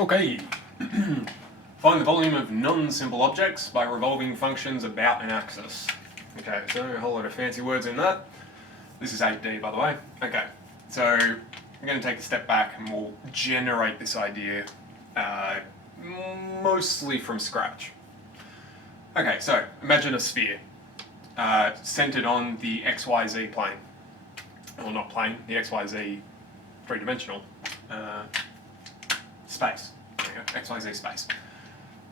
Okay. Find the volume of non-simple objects by revolving functions about an axis. Okay, so a whole lot of fancy words in that. This is 8D, by the way. Okay, so I'm going to take a step back and we'll generate this idea mostly from scratch. Okay, so imagine a sphere centered on the XYZ plane. Well, not plane, the XYZ three-dimensional space. There you go, XYZ space.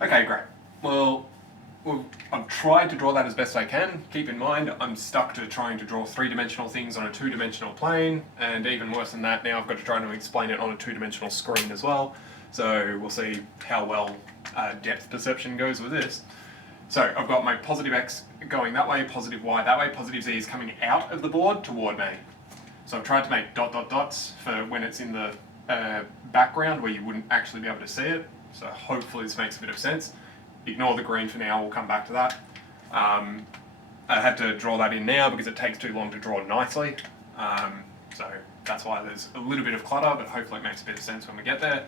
Okay, great. Well, I've tried to draw that as best I can. Keep in mind, I'm stuck to trying to draw three-dimensional things on a two-dimensional plane, and even worse than that, now I've got to try to explain it on a two-dimensional screen as well. So we'll see how well depth perception goes with this. So I've got my positive X going that way, positive Y that way, positive Z is coming out of the board toward me. So I've tried to make dot dot dots for when it's in the background where you wouldn't actually be able to see it. So hopefully this makes a bit of sense. Ignore the green for now, we'll come back to that. I had to draw that in now because it takes too long to draw nicely. So that's why there's a little bit of clutter, but hopefully it makes a bit of sense when we get there.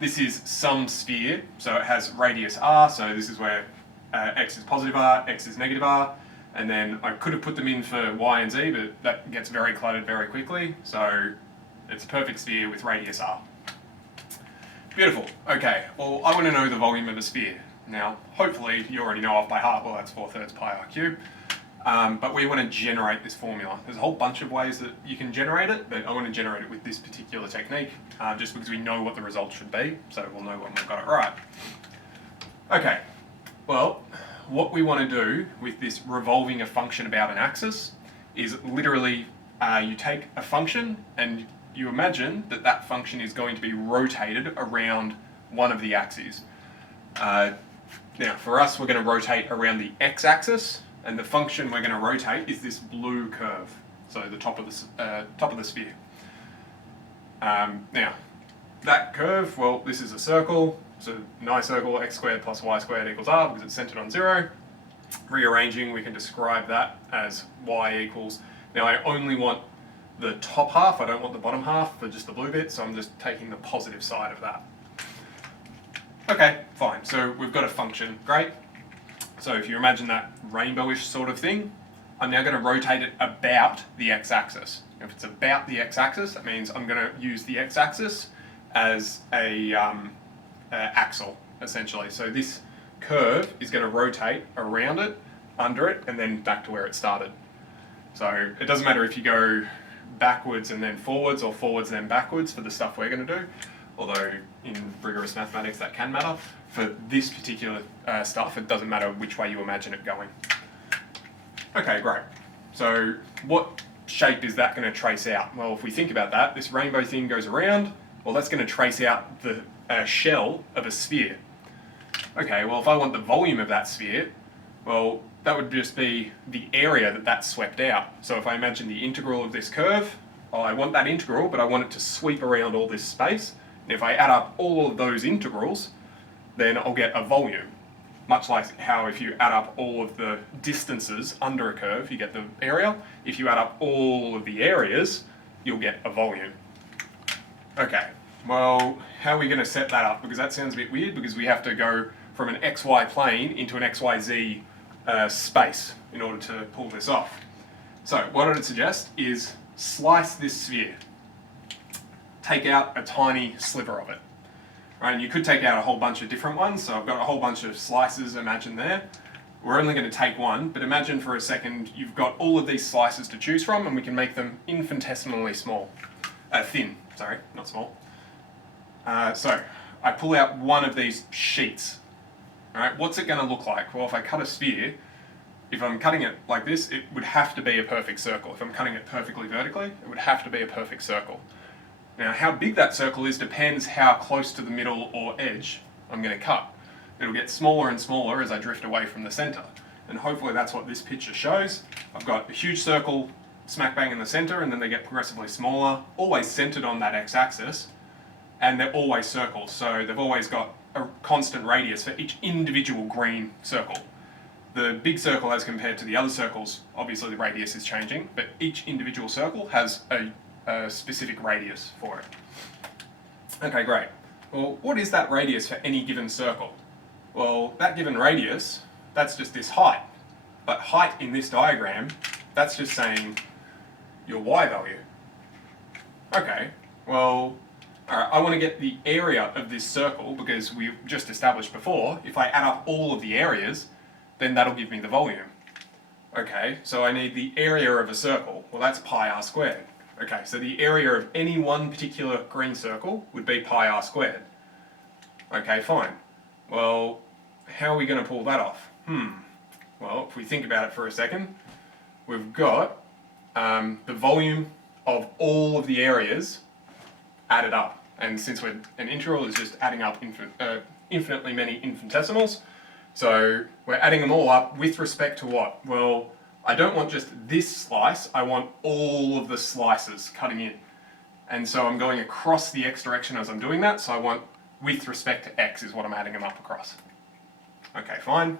This is some sphere, so it has radius r, so this is where x is positive r, x is negative r, and then I could have put them in for y and z, but that gets very cluttered very quickly, so it's a perfect sphere with radius r. Beautiful. Okay, well, I want to know the volume of a sphere. Now, hopefully you already know off by heart, well, that's 4/3 pi r cubed. But we want to generate this formula. There's a whole bunch of ways that you can generate it, but I want to generate it with this particular technique, just because we know what the result should be, so we'll know when we've got it right. Okay, well, what we want to do with this revolving a function about an axis is literally you take a function and you imagine that that function is going to be rotated around one of the axes. Now, for us, we're going to rotate around the x-axis, and the function we're going to rotate is this blue curve, so the top of the sphere. Now, that curve, well, this is a circle, so nice circle, x squared plus y squared equals r, because it's centered on 0. Rearranging, we can describe that as y equals, now I only want the top half, I don't want the bottom half for just the blue bit, so I'm just taking the positive side of that. Okay, fine, so we've got a function, great. So if you imagine that rainbowish sort of thing, I'm now going to rotate it about the x-axis. If it's about the x-axis, that means I'm going to use the x-axis as a axle, essentially. So this curve is going to rotate around it, under it, and then back to where it started. So it doesn't matter if you go backwards and then forwards, or forwards and then backwards for the stuff we're going to do, although in rigorous mathematics that can matter. For this particular stuff, it doesn't matter which way you imagine it going. Okay, great. So what shape is that going to trace out? Well, if we think about that, this rainbow thing goes around, well, that's going to trace out the shell of a sphere. Okay, well, if I want the volume of that sphere, well, that would just be the area that that's swept out. So if I imagine the integral of this curve, well, I want that integral, but I want it to sweep around all this space. And if I add up all of those integrals, then I'll get a volume. Much like how if you add up all of the distances under a curve, you get the area. If you add up all of the areas, you'll get a volume. Okay, well, how are we going to set that up? Because that sounds a bit weird, because we have to go from an XY plane into an XYZ space in order to pull this off. So what I would suggest is slice this sphere. Take out a tiny sliver of it. Right, and you could take out a whole bunch of different ones, so I've got a whole bunch of slices, imagine there. We're only going to take one, but imagine for a second you've got all of these slices to choose from, and we can make them infinitesimally small. Thin, sorry, not small. So I pull out one of these sheets. Alright, what's it going to look like? Well, if I cut a sphere, if I'm cutting it like this, it would have to be a perfect circle. If I'm cutting it perfectly vertically, it would have to be a perfect circle. Now, how big that circle is depends how close to the middle or edge I'm going to cut. It'll get smaller and smaller as I drift away from the center. And hopefully that's what this picture shows. I've got a huge circle smack bang in the center, and then they get progressively smaller, always centered on that x-axis, and they're always circles. So they've always got a constant radius for each individual green circle. The big circle as compared to the other circles, obviously the radius is changing, but each individual circle has a specific radius for it. Okay, great. well, what is that radius for any given circle? Well, that given radius, that's just this height. But height in this diagram, that's just saying your y value. Okay, well, alright, I want to get the area of this circle because we just established before, if I add up all of the areas, then that'll give me the volume. Okay, so I need the area of a circle. Well, that's pi r squared. Okay, so the area of any one particular green circle would be pi r squared. Okay, fine. Well, how are we going to pull that off? Well, if we think about it for a second, we've got the volume of all of the areas added up. And since an integral is just adding up infinitely many infinitesimals, so we're adding them all up with respect to what? Well, I don't want just this slice, I want all of the slices cutting in. And so I'm going across the x direction as I'm doing that, so I want with respect to x is what I'm adding them up across. Okay, fine.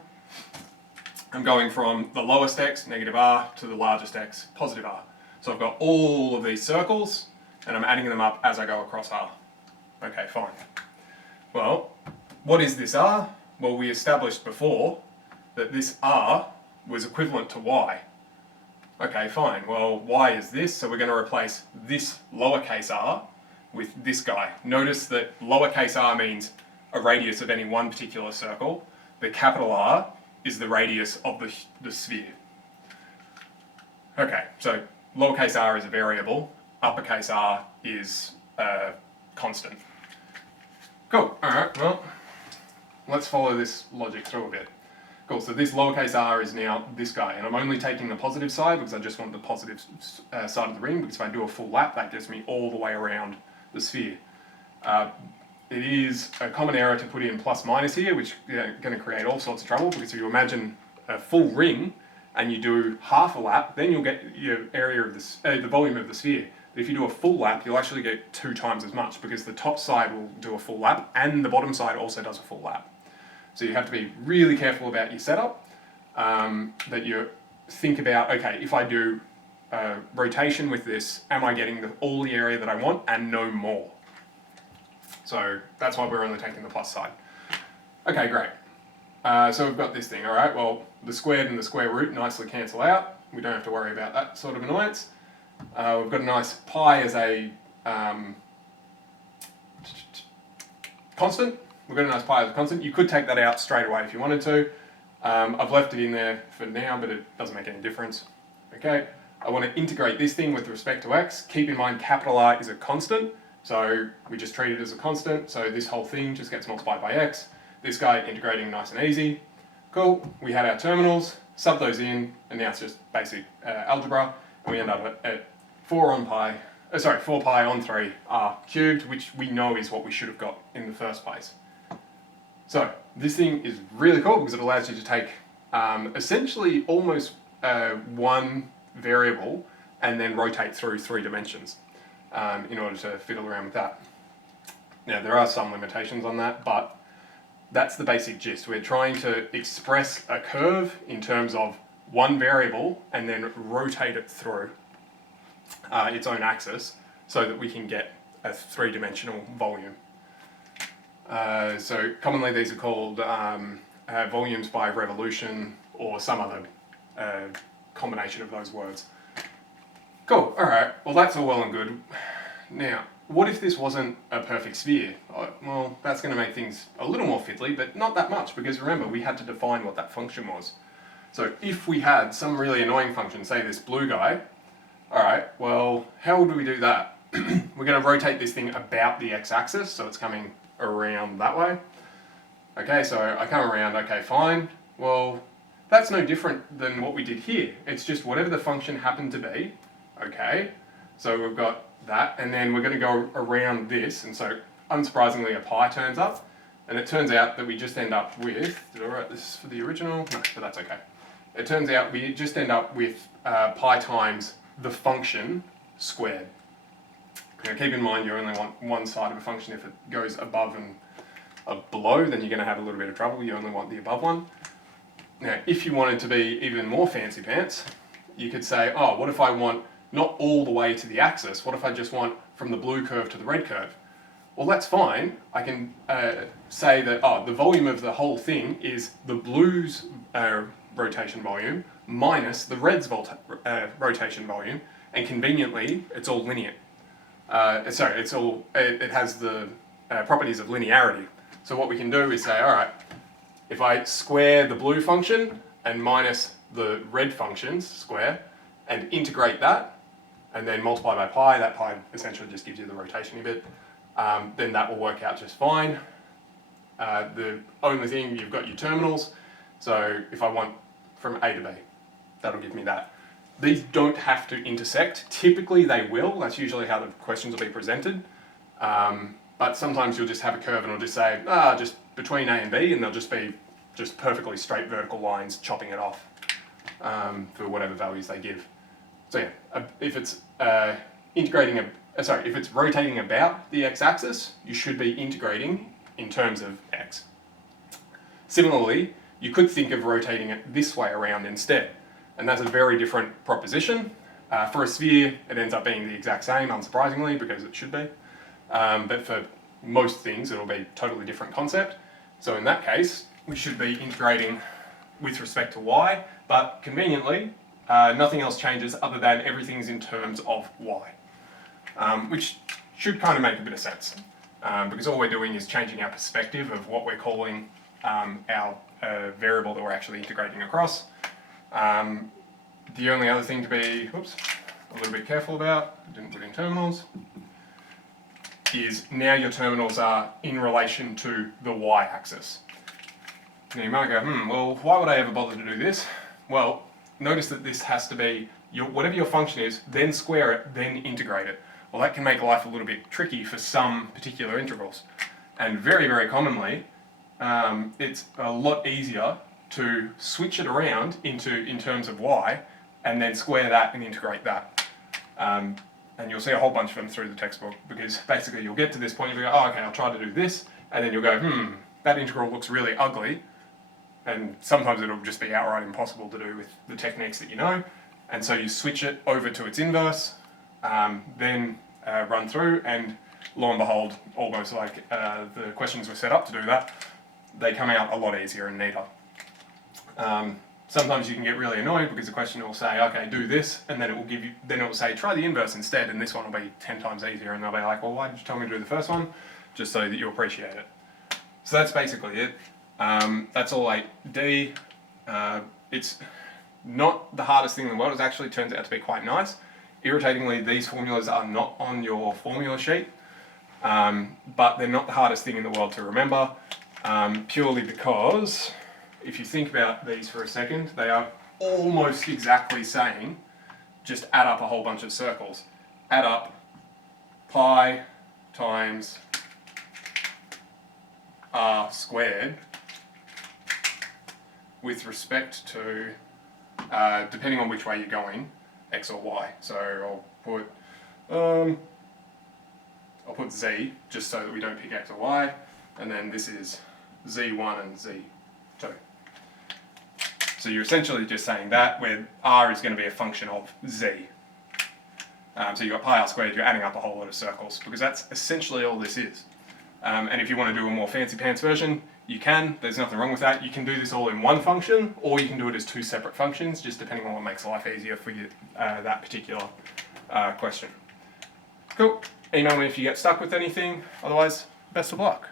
I'm going from the lowest x, negative r, to the largest x, positive r. So I've got all of these circles, and I'm adding them up as I go across r. Okay, fine. Well, what is this r? Well, we established before that this r was equivalent to y. Okay, fine. Well, y is this, so we're going to replace this lowercase r with this guy. Notice that lowercase r means a radius of any one particular circle. The capital R is the radius of the sphere. Okay, so lowercase r is a variable, uppercase r is a constant. Cool, alright, well, let's follow this logic through a bit. Cool, so this lowercase r is now this guy, and I'm only taking the positive side because I just want the positive side of the ring, because if I do a full lap, that gets me all the way around the sphere. It is a common error to put in plus minus here, which is going to create all sorts of trouble, because if you imagine a full ring and you do half a lap, then you'll get your area of the volume of the sphere. But if you do a full lap, you'll actually get 2 times as much, because the top side will do a full lap and the bottom side also does a full lap. So you have to be really careful about your setup, that you think about, okay, if I do rotation with this, am I getting all the area that I want and no more? So that's why we're only taking the plus side. Okay, great. So we've got this thing, all right? Well, the squared and the square root nicely cancel out. We don't have to worry about that sort of annoyance. We've got a nice pi as a constant. We've got a nice pi as a constant. You could take that out straight away if you wanted to. I've left it in there for now, but it doesn't make any difference. Okay, I want to integrate this thing with respect to x. Keep in mind capital R is a constant, so we just treat it as a constant, so this whole thing just gets multiplied by x. This guy integrating nice and easy. Cool, we had our terminals, sub those in, and now it's just basic algebra, and we end up at 4 pi on 3 r cubed, which we know is what we should have got in the first place. So this thing is really cool because it allows you to take essentially almost one variable and then rotate through 3 dimensions in order to fiddle around with that. Now there are some limitations on that, but that's the basic gist. We're trying to express a curve in terms of one variable and then rotate it through its own axis so that we can get a 3-dimensional volume. So commonly these are called volumes by revolution or some other combination of those words. Cool, alright, well that's all well and good. Now, what if this wasn't a perfect sphere? Well, that's going to make things a little more fiddly, but not that much, because remember, we had to define what that function was. So if we had some really annoying function, say this blue guy, alright, well, how would we do that? We're going to rotate this thing about the x-axis, so it's coming around that way. Okay, so I come around, okay, fine. Well, that's no different than what we did here. It's just whatever the function happened to be, okay? So we've got that, and then we're going to go around this, and so unsurprisingly a pi turns up, and it turns out that we just end up with, did I write this for the original? No, but that's okay. It turns out we just end up with pi times the function squared. Now keep in mind you only want one side of a function. If it goes above and below, then you're going to have a little bit of trouble. You only want the above one. Now if you wanted to be even more fancy pants, you could say, oh, what if I want not all the way to the axis, what if I just want from the blue curve to the red curve? Well, that's fine. I can say that, the volume of the whole thing is the blue's rotation volume minus the red's rotation volume, and conveniently, it's all linear. It has the properties of linearity. So what we can do is say, all right, if I square the blue function and minus the red functions square and integrate that, and then multiply by pi, that pi essentially just gives you the rotation bit, then that will work out just fine. The only thing, you've got your terminals, so if I want from A to B, that'll give me that. These don't have to intersect. Typically they will, that's usually how the questions will be presented. But sometimes you'll just have a curve and it'll just say, just between A and B, and they'll just be just perfectly straight vertical lines chopping it off for whatever values they give. So yeah, if it's if it's rotating about the x-axis, you should be integrating in terms of x. Similarly, you could think of rotating it this way around instead, and that's a very different proposition. For a sphere, it ends up being the exact same, unsurprisingly, because it should be. But for most things, it'll be a totally different concept. So in that case, we should be integrating with respect to y, but conveniently, nothing else changes other than everything's in terms of y, which should kind of make a bit of sense, because all we're doing is changing our perspective of what we're calling our variable that we're actually integrating across. The only other thing to be a little bit careful about, I didn't put in terminals, is now your terminals are in relation to the y-axis. Now you might go, well, why would I ever bother to do this? Well, notice that this has to be, whatever your function is, then square it, then integrate it. Well, that can make life a little bit tricky for some particular integrals. And very, very commonly, it's a lot easier to switch it around in terms of y, and then square that and integrate that. And you'll see a whole bunch of them through the textbook, because basically you'll get to this point, you'll go, okay, I'll try to do this, and then you'll go, that integral looks really ugly, and sometimes it'll just be outright impossible to do with the techniques that you know, and so you switch it over to its inverse, then run through, and lo and behold, almost like the questions were set up to do that, they come out a lot easier and neater. Sometimes you can get really annoyed because the question will say, okay, do this, and then it will say, try the inverse instead, and this one will be 10 times easier, and they'll be like, well, why did you tell me to do the first one? Just so that you appreciate it. So that's basically it. That's all 8D. It's not the hardest thing in the world. It actually turns out to be quite nice. Irritatingly, these formulas are not on your formula sheet, but they're not the hardest thing in the world to remember, purely because if you think about these for a second, they are almost exactly saying, just add up a whole bunch of circles. Add up pi times r squared with respect to, depending on which way you're going, x or y. So I'll put z, just so that we don't pick x or y, and then this is z1 and z2. So you're essentially just saying that, where r is going to be a function of z. So you've got pi r squared, you're adding up a whole lot of circles, because that's essentially all this is. And if you want to do a more fancy pants version, you can, there's nothing wrong with that. You can do this all in one function, or you can do it as two separate functions, just depending on what makes life easier for you, that particular question. Cool. Email me if you get stuck with anything, otherwise, best of luck.